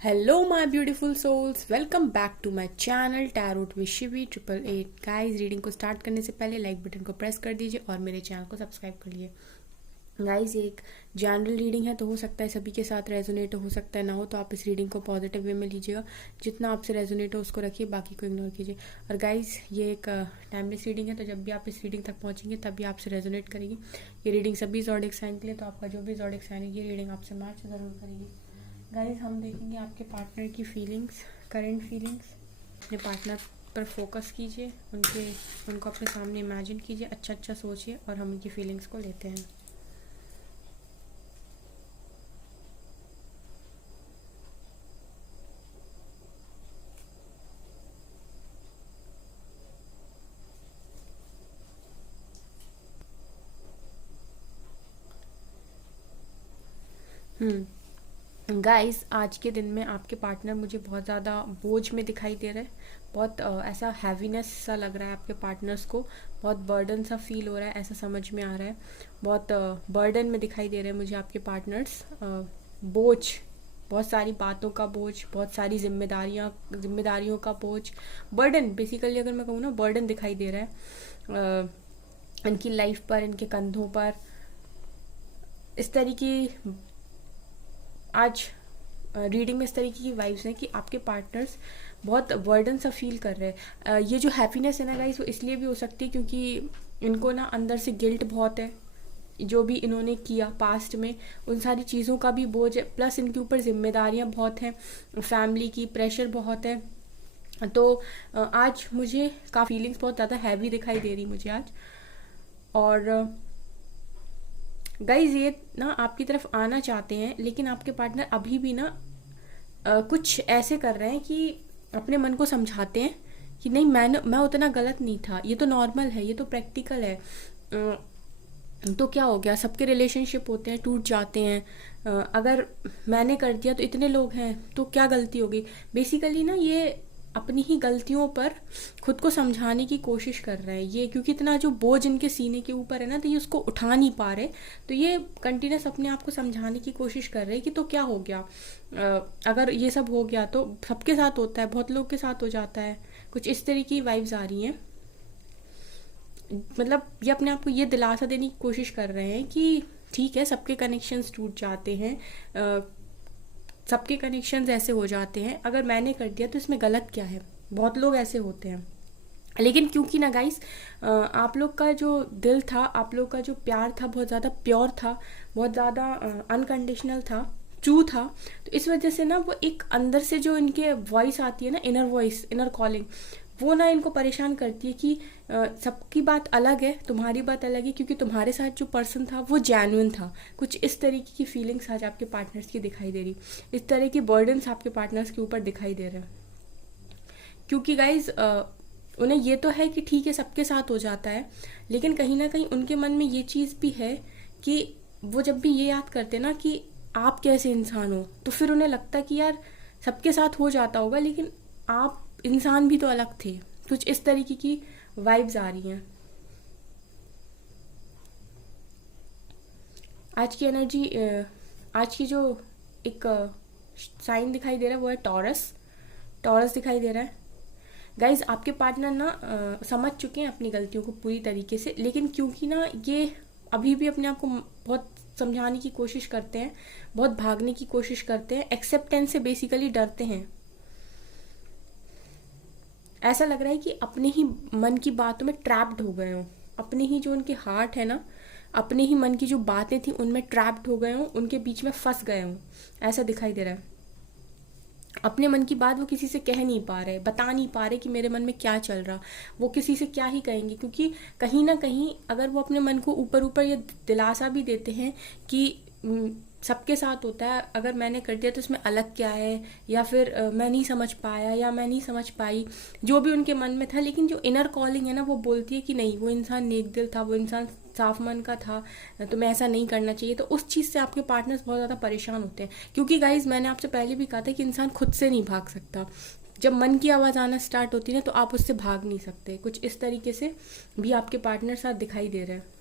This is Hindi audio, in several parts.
Hello, my beautiful souls. Welcome back to my channel Tarot with Shivi 888. Guys reading को स्टार्ट करने से पहले लाइक बटन को प्रेस कर दीजिए और मेरे चैनल को सब्सक्राइब कर लीजिए। गाइस ये एक जनरल रीडिंग है, तो हो सकता है सभी के साथ रेजोनेट हो सकता है ना हो, तो आप इस रीडिंग को पॉजिटिव वे में लीजिएगा। जितना आपसे रेजोनेट हो उसको रखिए, बाकी को इग्नोर कीजिए। और गाइस ये एक टाइमलेस रीडिंग है, तो जब भी आप इस रीडिंग तक पहुंचेंगे तभी आपसे रेजोनेट करेगी। ये रीडिंग सभी ज़ोडिएक साइन के लिए, तो आपका जो भी ज़ोडिएक साइन है ये रीडिंग आपसे मैच ज़रूर करेगी। गाइस हम देखेंगे आपके पार्टनर की फीलिंग्स, करंट फीलिंग्स। अपने पार्टनर पर फोकस कीजिए, उनको अपने सामने इमेजिन कीजिए, अच्छा अच्छा सोचिए और हम उनकी फीलिंग्स को लेते हैं। गाइस आज के दिन में आपके पार्टनर मुझे बहुत ज़्यादा बोझ में दिखाई दे रहा है। बहुत ऐसा हैवीनेस सा लग रहा है आपके पार्टनर्स को, बहुत बर्डन सा फील हो रहा है, ऐसा समझ में आ रहा है। बहुत बर्डन में दिखाई दे रहे हैं मुझे आपके पार्टनर्स। बोझ, बहुत सारी बातों का बोझ, बहुत सारी जिम्मेदारियों का बोझ, बर्डन। बेसिकली अगर मैं कहूँ ना, बर्डन दिखाई दे रहा है इनकी लाइफ पर, इनके कंधों पर। इस तरीके आज रीडिंग में इस तरीके की वाइब्स हैं कि आपके पार्टनर्स बहुत बर्डन सा फील कर रहे हैं। ये जो हैप्पीनेस है ना गाइस, वो इसलिए भी हो सकती है क्योंकि इनको ना अंदर से गिल्ट बहुत है, जो भी इन्होंने किया पास्ट में उन सारी चीज़ों का भी बोझ है, प्लस इनके ऊपर जिम्मेदारियां बहुत हैं, फैमिली की प्रेशर बहुत है। तो आज मुझे काफ़ी फीलिंग्स बहुत ज़्यादा हैवी दिखाई दे रही मुझे आज। और गाइज ये ना आपकी तरफ आना चाहते हैं, लेकिन आपके पार्टनर अभी भी ना कुछ ऐसे कर रहे हैं कि अपने मन को समझाते हैं कि नहीं, मैं उतना गलत नहीं था, ये तो नॉर्मल है, ये तो प्रैक्टिकल है। तो क्या हो गया, सबके रिलेशनशिप होते हैं, टूट जाते हैं। अगर मैंने कर दिया तो इतने लोग हैं, तो क्या गलती होगी। बेसिकली ना ये अपनी ही गलतियों पर खुद को समझाने की कोशिश कर रहे हैं ये, क्योंकि इतना जो बोझ इनके सीने के ऊपर है ना, तो ये उसको उठा नहीं पा रहे। तो ये कंटिन्यूस अपने आप को समझाने की कोशिश कर रहे हैं कि तो क्या हो गया, अगर ये सब हो गया तो सबके साथ होता है, बहुत लोग के साथ हो जाता है। कुछ इस तरह की वाइब्स आ रही हैं। मतलब ये अपने आप को ये दिलासा देने की कोशिश कर रहे हैं कि ठीक है, सबके कनेक्शंस टूट जाते हैं, सबके कनेक्शंस ऐसे हो जाते हैं, अगर मैंने कर दिया तो इसमें गलत क्या है। बहुत लोग ऐसे होते हैं। लेकिन क्योंकि ना गाइस आप लोग का जो दिल था, आप लोग का जो प्यार था, बहुत ज़्यादा प्योर था, बहुत ज़्यादा अनकंडीशनल था, ट्रू था। तो इस वजह से ना वो एक अंदर से जो इनके वॉइस आती है ना, इनर वॉइस, इनर कॉलिंग, वो ना इनको परेशान करती है कि सबकी बात अलग है, तुम्हारी बात अलग है, क्योंकि तुम्हारे साथ जो पर्सन था वो जेन्युइन था। कुछ इस तरीके की फीलिंग्स आज आपके पार्टनर्स की दिखाई दे रही, इस तरह की बर्डन्स आपके पार्टनर्स के ऊपर दिखाई दे रहे हैं। क्योंकि गाइज उन्हें ये तो है कि ठीक है सबके साथ हो जाता है, लेकिन कहीं ना कहीं उनके मन में ये चीज़ भी है कि वो जब भी ये याद करते ना कि आप कैसे इंसान हो, तो फिर उन्हें लगता है कि यार सबके साथ हो जाता होगा, लेकिन आप इंसान भी तो अलग थे। कुछ इस तरीके की वाइब्स आ रही हैं। आज की एनर्जी, आज की जो एक साइन दिखाई दे रहा है वो है टॉरस। टॉरस दिखाई दे रहा है। गाइज आपके पार्टनर ना समझ चुके हैं अपनी गलतियों को पूरी तरीके से, लेकिन क्योंकि ना ये अभी भी अपने आप को बहुत समझाने की कोशिश करते हैं, बहुत भागने की कोशिश करते हैं, एक्सेप्टेंस से बेसिकली डरते हैं। ऐसा लग रहा है कि अपने ही मन की बातों में ट्रैप्ड हो गए हों, अपने ही जो उनके हार्ट है ना, अपने ही मन की जो बातें थी उनमें ट्रैप्ड हो गए हों, उनके बीच में फंस गए हों, ऐसा दिखाई दे रहा है। अपने मन की बात वो किसी से कह नहीं पा रहे, बता नहीं पा रहे कि मेरे मन में क्या चल रहा। वो किसी से क्या ही कहेंगे, क्योंकि कहीं ना कहीं अगर वो अपने मन को ऊपर ऊपर ये दिलासा भी देते हैं कि सबके साथ होता है, अगर मैंने कर दिया तो इसमें अलग क्या है, या फिर मैं नहीं समझ पाया या मैं नहीं समझ पाई, जो भी उनके मन में था। लेकिन जो इनर कॉलिंग है ना, वो बोलती है कि नहीं, वो इंसान नेक दिल था, वो इंसान साफ मन का था, तो मैं ऐसा नहीं करना चाहिए। तो उस चीज़ से आपके पार्टनर्स बहुत ज़्यादा परेशान होते हैं, क्योंकि गाइज मैंने आपसे पहले भी कहा था कि इंसान खुद से नहीं भाग सकता। जब मन की आवाज़ आना स्टार्ट होती है ना, तो आप उससे भाग नहीं सकते। कुछ इस तरीके से भी आपके पार्टनर साथ दिखाई दे रहे हैं।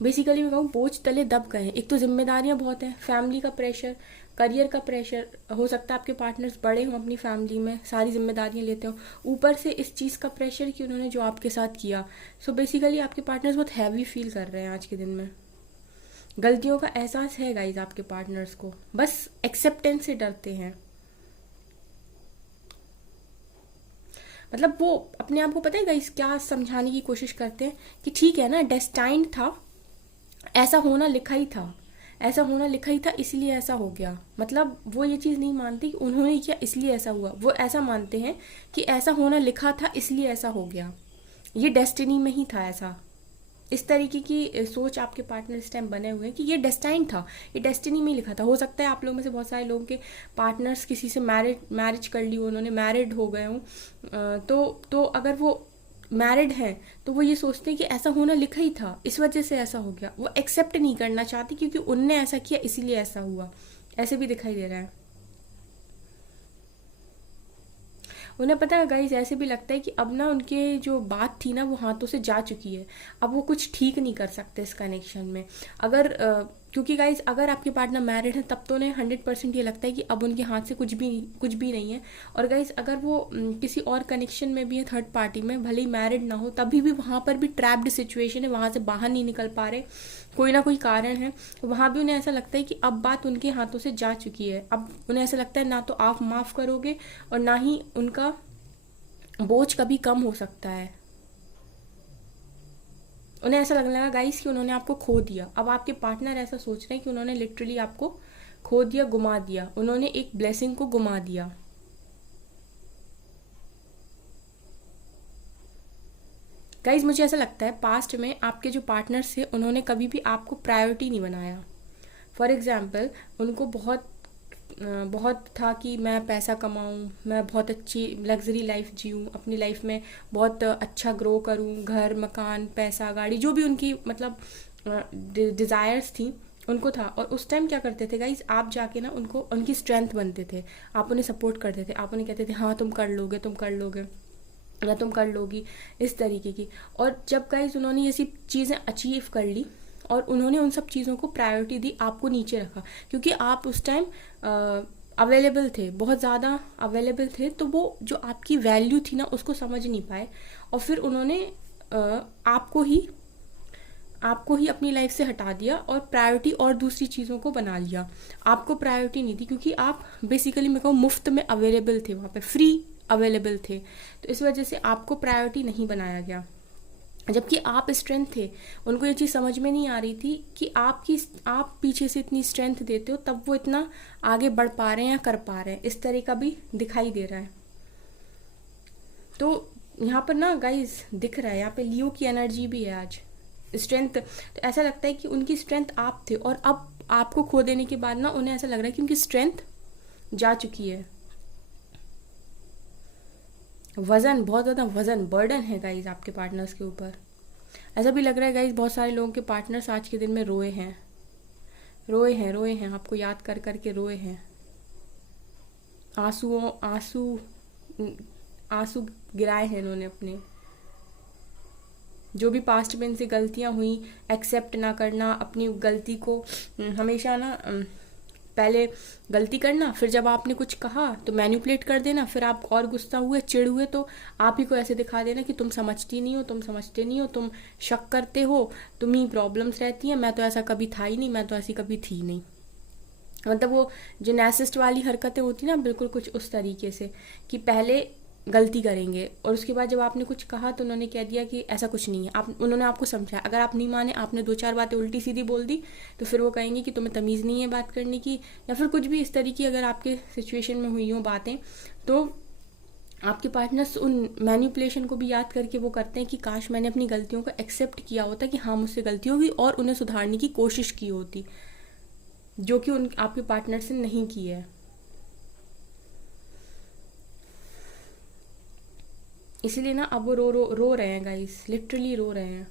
बेसिकली मैं कहूँ बोझ तले दब गए हैं। एक तो जिम्मेदारियां बहुत हैं, फैमिली का प्रेशर, करियर का प्रेशर, हो सकता है आपके पार्टनर्स बड़े हों अपनी फैमिली में, सारी जिम्मेदारियां लेते हो, ऊपर से इस चीज़ का प्रेशर कि उन्होंने जो आपके साथ किया। सो बेसिकली आपके पार्टनर्स बहुत हैवी फील कर रहे हैं आज के दिन में। गलतियों का एहसास है गाइज आपके पार्टनर्स को, बस एक्सेप्टेंस से डरते हैं। मतलब वो अपने आप को पता है गाइज क्या समझाने की कोशिश करते हैं कि ठीक है ना, डेस्टाइंड था, ऐसा होना लिखा ही था, ऐसा होना लिखा ही था इसलिए ऐसा हो गया। मतलब वो ये चीज़ नहीं मानते कि उन्होंने किया इसलिए ऐसा हुआ, वो ऐसा मानते हैं कि ऐसा होना लिखा था इसलिए ऐसा हो गया, ये डेस्टिनी में ही था ऐसा। इस तरीके की सोच आपके पार्टनर इस टाइम बने हुए हैं कि ये डेस्टाइन था, ये डेस्टिनी में ही लिखा था। हो सकता है आप लोगों में से बहुत सारे लोगों के पार्टनर्स किसी से मैरिज कर ली हो, उन्होंने मैरिड हो गए हों, तो अगर वो मैरिड हैं तो वो ये सोचते हैं कि ऐसा होना लिखा ही था, इस वजह से ऐसा हो गया। वो एक्सेप्ट नहीं करना चाहती क्योंकि उनने ऐसा किया इसीलिए ऐसा हुआ। ऐसे भी दिखाई दे रहा है उन्हें। पता है गाइज, ऐसे भी लगता है कि अब ना उनके जो बात थी ना वो हाथों से जा चुकी है, अब वो कुछ ठीक नहीं कर सकते इस कनेक्शन में। अगर क्योंकि गाइज अगर आपके पार्टनर मैरिड है तब तो उन्हें 100% ये लगता है कि अब उनके हाथ से कुछ भी नहीं है। और गाइज अगर वो किसी और कनेक्शन में भी है, थर्ड पार्टी में, भले ही मैरिड ना हो, तभी भी वहाँ पर भी ट्रैप्ड सिचुएशन है, वहाँ से बाहर नहीं निकल पा रहे, कोई ना कोई कारण है। वहाँ भी उन्हें ऐसा लगता है कि अब बात उनके हाथों से जा चुकी है। अब उन्हें ऐसा लगता है ना तो आप माफ़ करोगे और ना ही उनका बोझ कभी कम हो सकता है। उन्हें ऐसा लगने लगा गाइस कि उन्होंने आपको खो दिया। अब आपके पार्टनर ऐसा सोच रहे हैं कि उन्होंने लिटरली आपको खो दिया, गुमा दिया, उन्होंने एक ब्लेसिंग को गुमा दिया। गाइज मुझे ऐसा लगता है पास्ट में आपके जो पार्टनर्स थे उन्होंने कभी भी आपको प्रायोरिटी नहीं बनाया। फॉर एग्जाम्पल उनको बहुत था कि मैं पैसा कमाऊं, मैं बहुत अच्छी लग्जरी लाइफ जीऊं, अपनी लाइफ में बहुत अच्छा ग्रो करूं, घर मकान पैसा गाड़ी जो भी उनकी मतलब डिज़ायर्स थी उनको था। और उस टाइम क्या करते थे गाइज, आप जाके ना उनको उनकी स्ट्रेंथ बनते थे, आप उन्हें सपोर्ट करते थे, आप उन्हें कहते थे हाँ तुम कर लोगे, तुम कर लोगे या तुम कर लोगी, इस तरीके की। और जब गाइज उन्होंने ये सब चीज़ें अचीव कर ली और उन्होंने उन सब चीज़ों को प्रायोरिटी दी, आपको नीचे रखा क्योंकि आप उस टाइम अवेलेबल थे, बहुत ज़्यादा अवेलेबल थे, तो वो जो आपकी वैल्यू थी ना उसको समझ नहीं पाए और फिर उन्होंने आपको ही अपनी लाइफ से हटा दिया और प्रायोरिटी और दूसरी चीज़ों को बना लिया। आपको प्रायोरिटी नहीं थी क्योंकि आप बेसिकली मैं कहूँ मुफ्त में अवेलेबल थे, वहाँ पे फ्री अवेलेबल थे, तो इस वजह से आपको प्रायोरिटी नहीं बनाया गया। जबकि आप स्ट्रेंथ थे, उनको ये चीज़ समझ में नहीं आ रही थी कि आप पीछे से इतनी स्ट्रेंथ देते हो तब वो इतना आगे बढ़ पा रहे हैं या कर पा रहे हैं, इस तरह का भी दिखाई दे रहा है। तो यहाँ पर ना गाइज दिख रहा है, यहाँ पे लियो की एनर्जी भी है आज, स्ट्रेंथ। तो ऐसा लगता है कि उनकी स्ट्रेंथ आप थे और अब आपको खो देने के बाद ना उन्हें ऐसा लग रहा है कि उनकी स्ट्रेंथ जा चुकी है। वजन, बहुत ज़्यादा वजन, बर्डन है गाइज आपके पार्टनर्स के ऊपर। ऐसा भी लग रहा है गाइज बहुत सारे लोगों के पार्टनर्स आज के दिन में रोए हैं, रोए हैं, आपको याद कर कर के रोए हैं, आंसू आंसू गिराए हैं इन्होंने अपने। जो भी पास्ट में इनसे गलतियां हुई, एक्सेप्ट ना करना अपनी गलती को, हमेशा ना पहले गलती करना, फिर जब आपने कुछ कहा तो मैनिपुलेट कर देना, फिर आप और गुस्सा हुए, चिढ़ हुए तो आप ही को ऐसे दिखा देना कि तुम समझती नहीं हो, तुम समझते नहीं हो, तुम शक करते हो, तुम ही प्रॉब्लम्स रहती हैं, मैं तो ऐसा कभी था ही नहीं, मैं तो ऐसी कभी थी नहीं। मतलब वो जो नार्सिसिस्ट वाली हरकतें होती ना, बिल्कुल कुछ उस तरीके से कि पहले गलती करेंगे और उसके बाद जब आपने कुछ कहा तो उन्होंने कह दिया कि ऐसा कुछ नहीं है। उन्होंने आपको समझाया, अगर आप नहीं माने, आपने 2-4 बातें उल्टी सीधी बोल दी तो फिर वो कहेंगे कि तुम्हें तमीज़ नहीं है बात करने की, या फिर कुछ भी इस तरीके अगर आपके सिचुएशन में हुई हो बातें, तो आपके पार्टनर्स उन मैनिपुलेशन को भी याद करके वो करते हैं कि काश मैंने अपनी गलतियों को एक्सेप्ट किया होता कि हाँ मुझसे गलती होगी और उन्हें सुधारने की कोशिश की होती, जो कि आपके पार्टनर से नहीं की है। इसीलिए ना अब वो रो रहे हैं गाइस, लिटरली रो रहे हैं।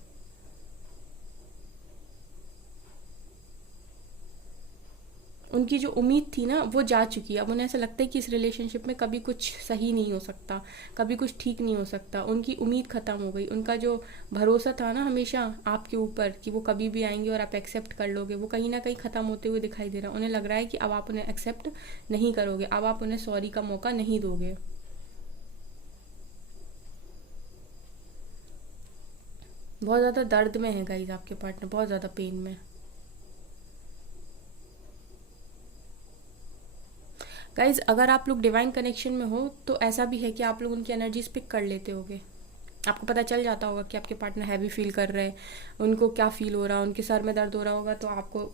उनकी जो उम्मीद थी ना वो जा चुकी है। अब उन्हें ऐसा लगता है कि इस रिलेशनशिप में कभी कुछ सही नहीं हो सकता, कभी कुछ ठीक नहीं हो सकता। उनकी उम्मीद ख़त्म हो गई, उनका जो भरोसा था ना हमेशा आपके ऊपर कि वो कभी भी आएंगे और आप एक्सेप्ट कर लोगे, वो कहीं ना कहीं ख़त्म होते हुए दिखाई दे रहा है। उन्हें लग रहा है कि अब आप उन्हें एक्सेप्ट नहीं करोगे, अब आप उन्हें सॉरी का मौका नहीं दोगे। बहुत ज़्यादा दर्द में है गाइज आपके पार्टनर, बहुत ज़्यादा पेन में। गाइज अगर आप लोग डिवाइन कनेक्शन में हो तो ऐसा भी है कि आप लोग उनकी एनर्जीज पिक कर लेते होगे। आपको पता चल जाता होगा कि आपके पार्टनर हैवी फील कर रहे हैं, उनको क्या फील हो रहा है, उनके सर में दर्द हो रहा होगा तो आपको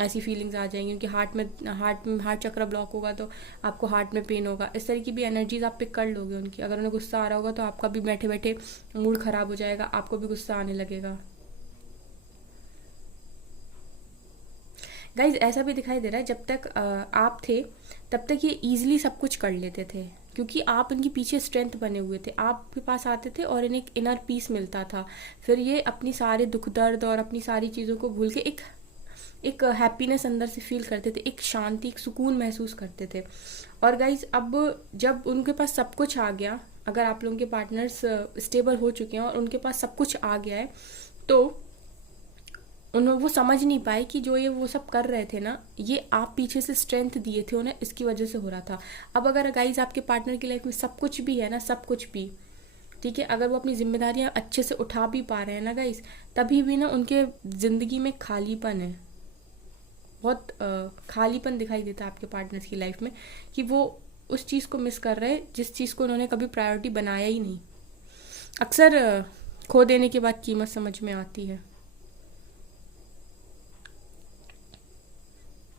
ऐसी फीलिंग्स आ जाएंगी। उनके हार्ट चक्र ब्लॉक होगा तो आपको हार्ट में पेन होगा। इस तरह की भी एनर्जीज आप पिक कर लोगे उनकी। अगर उन्हें गुस्सा आ रहा होगा तो आपका भी बैठे बैठे मूड खराब हो जाएगा, आपको भी गुस्सा आने लगेगा। गाइज ऐसा भी दिखाई दे रहा है जब तक आप थे तब तक ये इजीली सब कुछ कर लेते थे, क्योंकि आप इनके पीछे स्ट्रेंथ बने हुए थे। आपके पास आते थे और इन्हें एक इनर पीस मिलता था। फिर ये अपनी सारे दुख दर्द और अपनी सारी चीज़ों को भूल के एक एक हैप्पीनेस अंदर से फील करते थे, एक शांति, एक सुकून महसूस करते थे। और गाइज अब जब उनके पास सब कुछ आ गया, अगर आप लोगों के पार्टनर्स स्टेबल हो चुके हैं और उनके पास सब कुछ आ गया है, तो उन्होंने वो समझ नहीं पाए कि जो ये वो सब कर रहे थे ना, ये आप पीछे से स्ट्रेंथ दिए थे उन्हें, इसकी वजह से हो रहा था। अब अगर गाइज आपके पार्टनर की लाइफ में सब कुछ भी है ना, सब कुछ भी ठीक है, अगर वो अपनी जिम्मेदारियां अच्छे से उठा भी पा रहे हैं ना गाइज, तभी भी ना उनके जिंदगी में खालीपन है। बहुत खालीपन दिखाई देता है आपके पार्टनर्स की लाइफ में, कि वो उस चीज़ को मिस कर रहे हैं जिस चीज़ को उन्होंने कभी प्रायोरिटी बनाया ही नहीं। अक्सर खो देने के बाद कीमत समझ में आती है।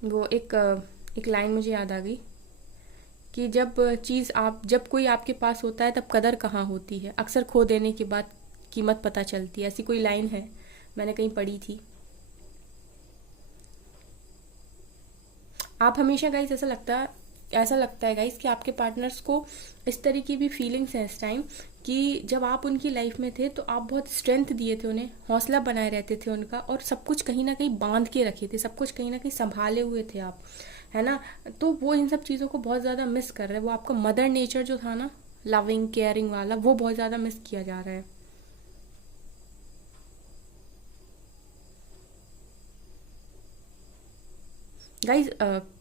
वो एक लाइन मुझे याद आ गई कि जब कोई आपके पास होता है तब कदर कहाँ होती है, अक्सर खो देने के बाद कीमत पता चलती है। ऐसी कोई लाइन है, मैंने कहीं पढ़ी थी। आप हमेशा गाइस ऐसा लगता है गाइस कि आपके पार्टनर्स को इस तरह की भी फीलिंग्स हैं इस टाइम, कि जब आप उनकी लाइफ में थे तो आप बहुत स्ट्रेंथ दिए थे उन्हें, हौसला बनाए रहते थे उनका, और सब कुछ कहीं ना कहीं बांध के रखे थे, सब कुछ कहीं ना कहीं संभाले हुए थे आप, है ना। तो वो इन सब चीज़ों को बहुत ज़्यादा मिस कर रहे हैं। वो आपका मदर नेचर जो था ना, लविंग केयरिंग वाला, वो बहुत ज़्यादा मिस किया जा रहा है। गाइज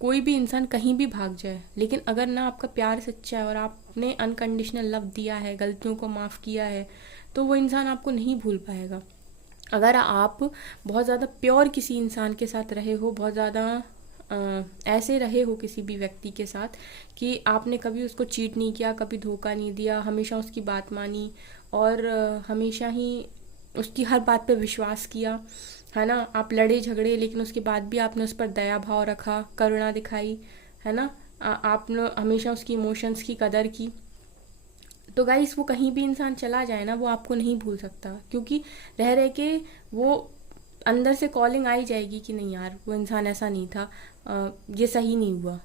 कोई भी इंसान कहीं भी भाग जाए, लेकिन अगर ना आपका प्यार सच्चा है और आपने अनकंडीशनल लव दिया है, गलतियों को माफ़ किया है, तो वो इंसान आपको नहीं भूल पाएगा। अगर आप बहुत ज़्यादा प्योर किसी इंसान के साथ रहे हो, बहुत ज़्यादा ऐसे रहे हो किसी भी व्यक्ति के साथ कि आपने कभी उसको चीट नहीं किया, कभी धोखा नहीं दिया, हमेशा उसकी बात मानी और हमेशा ही उसकी हर बात पे विश्वास किया, है ना। आप लड़े झगड़े लेकिन उसके बाद भी आपने उस पर दया भाव रखा, करुणा दिखाई, है ना। आपने हमेशा उसकी इमोशंस की कदर की। तो गाइस वो कहीं भी इंसान चला जाए ना, वो आपको नहीं भूल सकता, क्योंकि रह रह के वो अंदर से कॉलिंग आई जाएगी कि नहीं यार, वो इंसान ऐसा नहीं था, ये सही नहीं हुआ।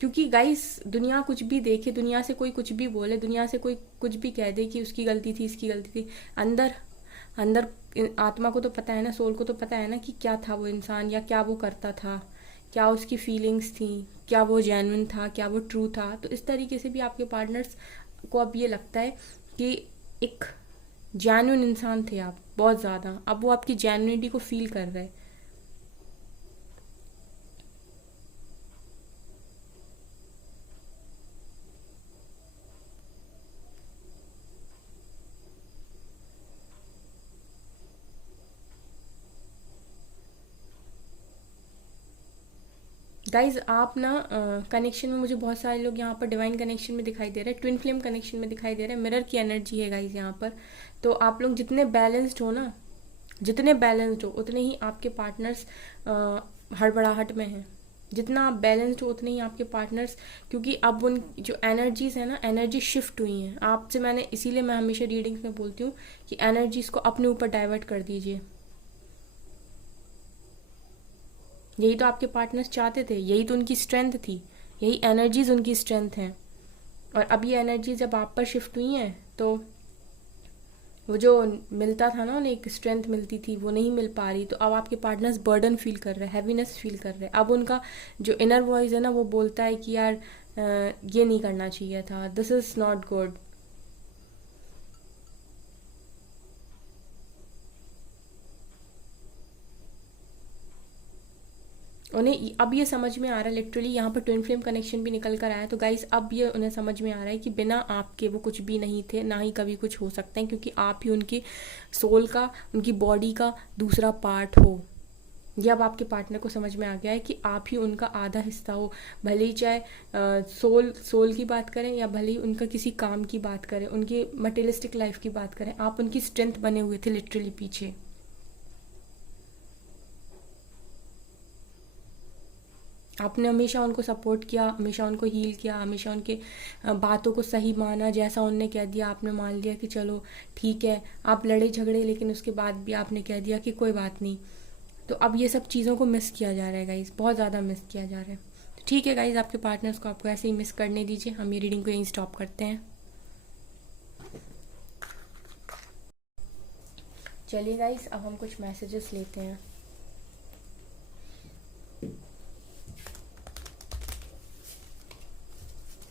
क्योंकि गाइस दुनिया कुछ भी देखे, दुनिया से कोई कुछ भी बोले, दुनिया से कोई कुछ भी कह दे कि उसकी गलती थी, इसकी गलती थी, अंदर अंदर आत्मा को तो पता है ना, सोल को तो पता है ना कि क्या था वो इंसान, या क्या वो करता था, क्या उसकी फीलिंग्स थी, क्या वो जेन्युइन था, क्या वो ट्रू था। तो इस तरीके से भी आपके पार्टनर्स को अब ये लगता है कि एक जेन्युइन इंसान थे आप बहुत ज़्यादा, अब वो आपकी जेन्युइनिटी को फील कर रहे हैं। गाइज आप ना कनेक्शन में, मुझे बहुत सारे लोग यहाँ पर डिवाइन कनेक्शन में दिखाई दे रहे हैं, ट्विन फ्लेम कनेक्शन में दिखाई दे रहे हैं, मिरर की एनर्जी है गाइज यहाँ पर। तो आप लोग जितने बैलेंस्ड हो ना, जितने बैलेंस्ड हो उतने ही आपके पार्टनर्स हड़बड़ाहट में हैं। जितना आप बैलेंस्ड हो उतने ही आपके पार्टनर्स, क्योंकि अब उन जो एनर्जीज है ना, एनर्जी शिफ्ट हुई हैं आपसे। मैंने इसीलिए मैं हमेशा रीडिंग्स में बोलती हूँ कि एनर्जीज को अपने ऊपर डाइवर्ट कर दीजिए। यही तो आपके पार्टनर्स चाहते थे, यही तो उनकी स्ट्रेंथ थी, यही एनर्जीज उनकी स्ट्रेंथ हैं। और अब ये एनर्जी जब आप पर शिफ्ट हुई हैं तो वो जो मिलता था ना उन्हें, एक स्ट्रेंथ मिलती थी, वो नहीं मिल पा रही। तो अब आपके पार्टनर्स बर्डन फील कर रहे हैं, हैवीनेस फील कर रहे हैं। अब उनका जो इनर वॉइस है ना वो बोलता है कि यार ये नहीं करना चाहिए था, दिस इज़ नॉट गुड। उन्हें अब ये समझ में आ रहा है, लिटरली यहाँ पर ट्विन फ्लेम कनेक्शन भी निकल कर आया। तो गाइस अब ये उन्हें समझ में आ रहा है कि बिना आपके वो कुछ भी नहीं थे, ना ही कभी कुछ हो सकते हैं, क्योंकि आप ही उनकी सोल का, उनकी बॉडी का दूसरा पार्ट हो। ये अब आपके पार्टनर को समझ में आ गया है कि आप ही उनका आधा हिस्सा हो। भले ही चाहे सोल की बात करें, या भले ही उनका किसी काम की बात करें, उनकी मटेरियलिस्टिक लाइफ की बात करें, आप उनकी स्ट्रेंथ बने हुए थे लिटरली पीछे। आपने हमेशा उनको सपोर्ट किया, हमेशा उनको हील किया, हमेशा उनके बातों को सही माना। जैसा उनने कह दिया आपने मान लिया कि चलो ठीक है। आप लड़े झगड़े, लेकिन उसके बाद भी आपने कह दिया कि कोई बात नहीं। तो अब ये सब चीज़ों को मिस किया जा रहा है गाइज, बहुत ज़्यादा मिस किया जा रहा है। तो ठीक है गाइज, आपके पार्टनर्स को आपको ऐसे ही मिस करने दीजिए। हम ये रीडिंग को यहीं स्टॉप करते हैं। चलिए गाइज, अब हम कुछ मैसेजेस लेते हैं।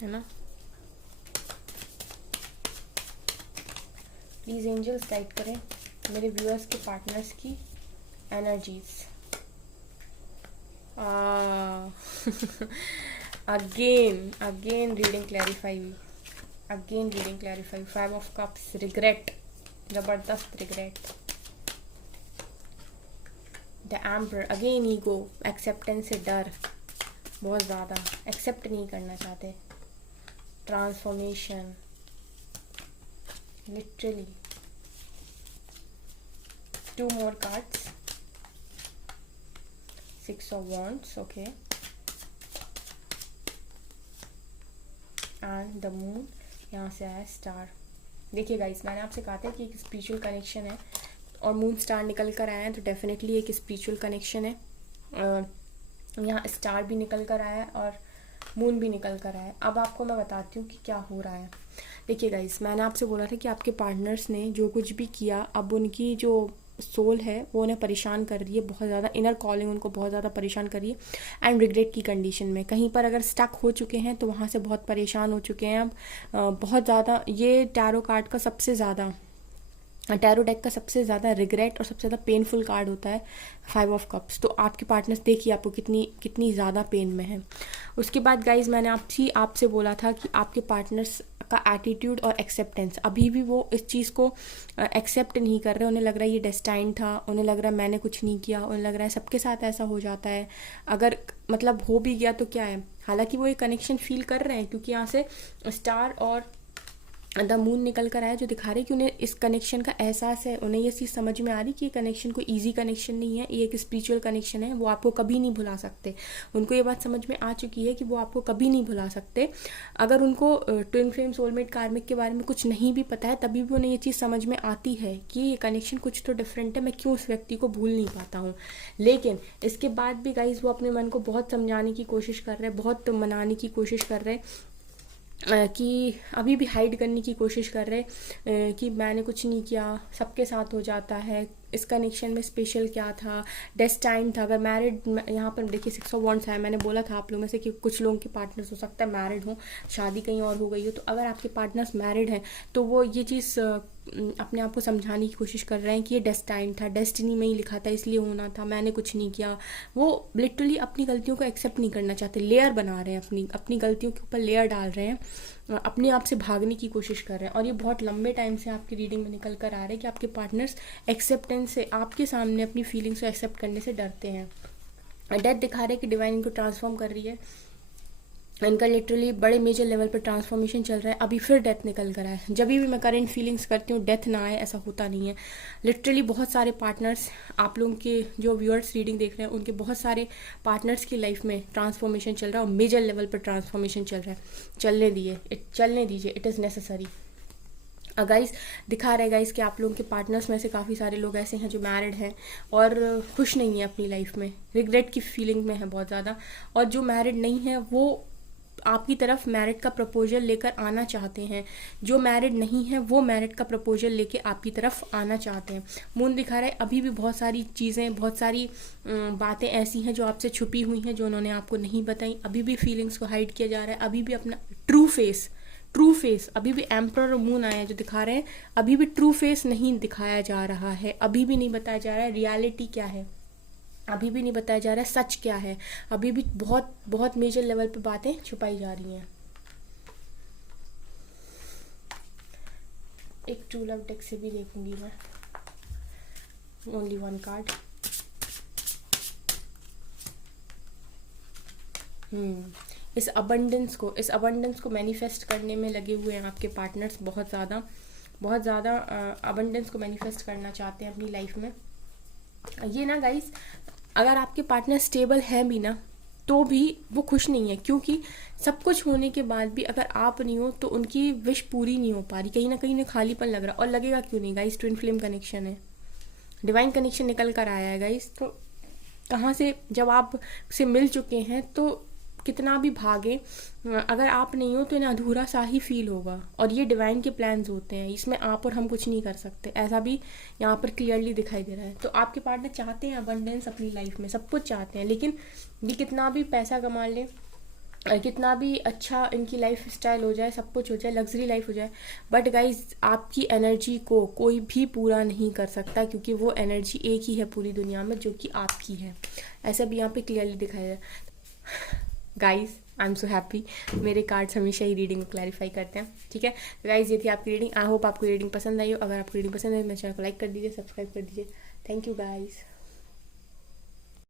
है ना, प्लीज़ एंजल्स गाइड करें मेरे व्यूअर्स के पार्टनर्स की energies. Again reading clarify, again reading clarify. 5 of cups, regret, जबरदस्त regret. The emperor, again ego, acceptance से डर, बहुत ज़्यादा एक्सेप्ट नहीं करना चाहते। Transformation, literally. 2 more cards, 6 of wands, okay, and the moon, यहाँ से आया स्टार। देखिए गाइस, मैंने आपसे कहा था कि एक स्पिरिचुअल कनेक्शन है, और मून स्टार निकल कर आया है, तो डेफिनेटली एक स्पिरिचुअल कनेक्शन है। यहाँ स्टार भी निकल कर आया है और मून भी निकल कर आया है। अब आपको मैं बताती हूँ कि क्या हो रहा है। देखिए गाइस, मैंने आपसे बोला था कि आपके पार्टनर्स ने जो कुछ भी किया, अब उनकी जो सोल है वो उन्हें परेशान कर रही है बहुत ज़्यादा। इनर कॉलिंग उनको बहुत ज़्यादा परेशान कर रही है। एंड रिग्रेट की कंडीशन में कहीं पर अगर स्टक हो चुके हैं, तो वहाँ से बहुत परेशान हो चुके हैं अब बहुत ज़्यादा। ये टैरो कार्ड का सबसे ज़्यादा, टैरो डेक का सबसे ज़्यादा रिग्रेट और सबसे ज़्यादा पेनफुल कार्ड होता है 5 ऑफ कप्स। तो आपके पार्टनर्स देखिए आपको कितनी ज़्यादा पेन में है। उसके बाद गाइज, मैंने आपसे बोला था कि आपके पार्टनर्स का एटीट्यूड और एक्सेप्टेंस, अभी भी वो इस चीज़ को एक्सेप्ट नहीं कर रहे। उन्हें लग रहा है ये डेस्टाइन था, उन्हें लग रहा है मैंने कुछ नहीं किया, उन्हें लग रहा है सबके साथ ऐसा हो जाता है। अगर मतलब हो भी गया तो क्या है, हालांकि वो ये कनेक्शन फील कर रहे हैं, क्योंकि यहाँ से स्टार और द मून निकल कर आया, जो दिखा रहे कि उन्हें इस कनेक्शन का एहसास है। उन्हें ये चीज़ समझ में आ रही कि ये कनेक्शन कोई इजी कनेक्शन नहीं है, ये एक स्पिरिचुअल कनेक्शन है, वो आपको कभी नहीं भुला सकते। उनको ये बात समझ में आ चुकी है कि वो आपको कभी नहीं भुला सकते। अगर उनको ट्विन फ्लेम, सोलमेट, कार्मिक के बारे में कुछ नहीं भी पता है, तभी भी उन्हें ये चीज़ समझ में आती है कि ये कनेक्शन कुछ तो डिफरेंट है, मैं क्यों उस व्यक्ति को भूल नहीं पाता हूँ। लेकिन इसके बाद भी गाइज, वो अपने मन को बहुत समझाने की कोशिश कर रहे हैं, बहुत मनाने की कोशिश कर रहे हैं, कि अभी भी हाइड करने की कोशिश कर रहे कि मैंने कुछ नहीं किया, सबके साथ हो जाता है, इस कनेक्शन में स्पेशल क्या था, डेस्टाइन था। अगर मैरिड, यहाँ पर देखिए 6 ऑफ वॉन्ड्स है। मैंने बोला था आप लोगों में से कि कुछ लोगों के पार्टनर्स हो सकता है मैरिड हो, शादी कहीं और हो गई हो। तो अगर आपके पार्टनर्स मैरिड हैं, तो वो ये चीज़ अपने आप को समझाने की कोशिश कर रहे हैं कि ये डेस्टाइन था, डेस्टिनी में ही लिखा था, इसलिए होना था, मैंने कुछ नहीं किया। वो लिटरली अपनी गलतियों को एक्सेप्ट नहीं करना चाहते, लेयर बना रहे हैं, अपनी गलतियों के ऊपर लेयर डाल रहे हैं, अपने आप से भागने की कोशिश कर रहे हैं। और ये बहुत लंबे टाइम से आपकी रीडिंग में निकल कर आ रहा है कि आपके पार्टनर्स एक्सेप्टेंस से, आपके सामने अपनी फीलिंग्स को एक्सेप्ट करने से डरते हैं। डेथ दिखा रहे हैं कि डिवाइन इनको ट्रांसफॉर्म कर रही है, इनका लिटरली बड़े मेजर लेवल पर ट्रांसफॉर्मेशन चल रहा है। अभी फिर डेथ निकल कर आए। जब भी मैं करंट फीलिंग्स करती हूँ डेथ ना आए, ऐसा होता नहीं है। लिटरली बहुत सारे पार्टनर्स, आप लोगों के जो व्यूअर्स रीडिंग देख रहे हैं, उनके बहुत सारे पार्टनर्स की लाइफ में ट्रांसफॉर्मेशन चल रहा है, और मेजर लेवल पर ट्रांसफॉर्मेशन चल रहा है। चलने दीजिए, इट इज़ नेसेसरी। गाइस दिखा रहे गाइस कि आप लोगों के पार्टनर्स में से काफ़ी सारे लोग ऐसे हैं जो मैरिड हैं और खुश नहीं है अपनी लाइफ में, रिग्रेट की फीलिंग में है बहुत ज़्यादा। और जो मैरिड नहीं है वो आपकी तरफ मैरिड का प्रपोजल लेकर आना चाहते हैं। जो मैरिड नहीं है वो मैरिड का प्रपोजल लेके आपकी तरफ आना चाहते हैं। मून दिखा रहा है अभी भी बहुत सारी चीज़ें, बहुत सारी बातें ऐसी हैं जो आपसे छुपी हुई हैं, जो उन्होंने आपको नहीं बताई। अभी भी फीलिंग्स को हाइड किया जा रहा है। अभी भी अपना ट्रू फेस अभी भी एम्परर और मून आया है जो दिखा रहे हैं, अभी भी ट्रू फेस नहीं दिखाया जा रहा है। अभी भी नहीं बताया जा रहा है रियलिटी क्या है, अभी भी नहीं बताया जा रहा है सच क्या है। अभी भी बहुत बहुत मेजर लेवल पे बातें छुपाई जा रही हैं। एक ट्रू लव डेक से भी देखूंगी मैं, ओनली वन कार्ड। इस अबंडेंस को मैनिफेस्ट करने में लगे हुए हैं आपके पार्टनर्स। बहुत ज़्यादा अबंडेंस को मैनिफेस्ट करना चाहते हैं अपनी लाइफ में। ये ना गाइस, अगर आपके पार्टनर स्टेबल है भी ना तो भी वो खुश नहीं है, क्योंकि सब कुछ होने के बाद भी अगर आप नहीं हो तो उनकी विश पूरी नहीं हो पा रही। कहीं ना कहीं उन्हें खालीपन लग रहा, और लगेगा क्यों नहीं गाइस, ट्विन फ्लेम कनेक्शन है, डिवाइन कनेक्शन निकल कर आया है गाइस। तो कहाँ से, जब आप से मिल चुके हैं तो कितना भी भागे, अगर आप नहीं हो तो इन्हें अधूरा सा ही फील होगा। और ये डिवाइन के प्लान्स होते हैं, इसमें आप और हम कुछ नहीं कर सकते, ऐसा भी यहाँ पर क्लियरली दिखाई दे रहा है। तो आपके पार्टनर चाहते हैं अबंडेंस अपनी लाइफ में, सब कुछ चाहते हैं, लेकिन ये कितना भी पैसा कमा ले, कितना भी अच्छा इनकी लाइफ स्टाइल हो जाए, सब कुछ हो जाए, लग्जरी लाइफ हो जाए, बट गाइज आपकी एनर्जी को कोई भी पूरा नहीं कर सकता, क्योंकि वो एनर्जी एक ही है पूरी दुनिया में जो कि आपकी है। ऐसा भी यहाँ पे क्लियरली दिखाया है। Guys I am so happy, मेरे कार्ड्स हमेशा ही रीडिंग को क्लैरिफाई करते हैं। ठीक है गाइज, ये थी आपकी रीडिंग। आई होप आपको रीडिंग पसंद आई हो। अगर आपको रीडिंग पसंद आई तो मेरे चैनल को लाइक कर दीजिए, सब्सक्राइब कर दीजिए। Thank you guys.